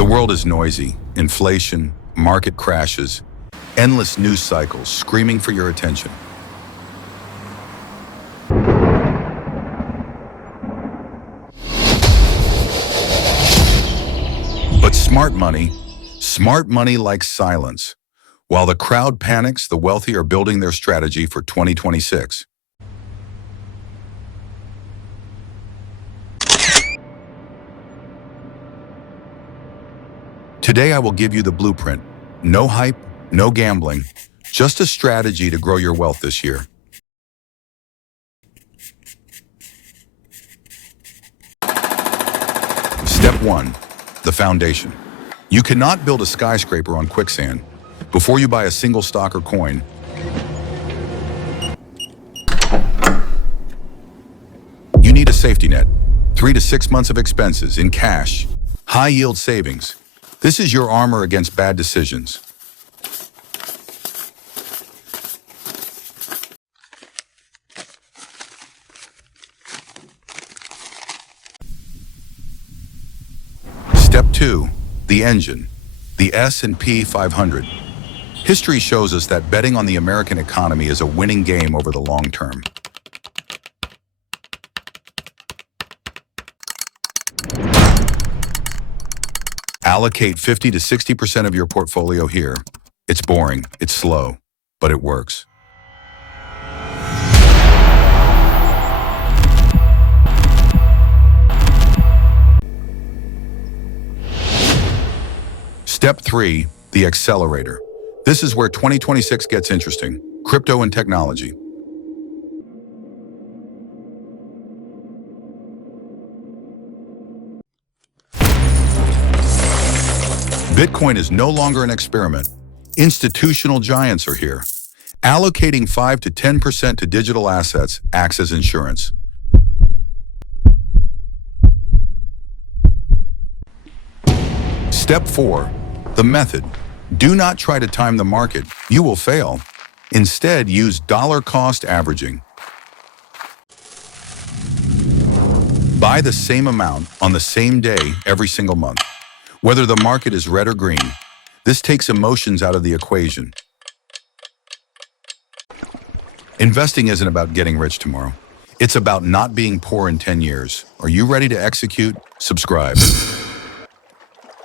The world is noisy. Inflation, market crashes, endless news cycles screaming for your attention. But smart money likes silence. While the crowd panics, the wealthy are building their strategy for 2026. Today I will give you the blueprint. No hype, no gambling, just a strategy to grow your wealth this year. Step 1. The foundation. You cannot build a skyscraper on quicksand. Before you buy a single stock or coin, you need a safety net. 3 to 6 months of expenses in cash. High-yield savings. This is your armor against bad decisions. Step 2. The engine. The S&P 500. History shows us that betting on the American economy is a winning game over the long term. Allocate 50 to 60% of your portfolio here. It's boring, it's slow, but it works. Step 3, the accelerator. This is where 2026 gets interesting. Crypto and technology. Bitcoin is no longer an experiment. Institutional giants are here. Allocating 5 to 10% to digital assets acts as insurance. Step 4, the method. Do not try to time the market. You will fail. Instead, use dollar-cost averaging. Buy the same amount on the same day every single month. Whether the market is red or green, this takes emotions out of the equation. Investing isn't about getting rich tomorrow. It's about not being poor in 10 years. Are you ready to execute? Subscribe.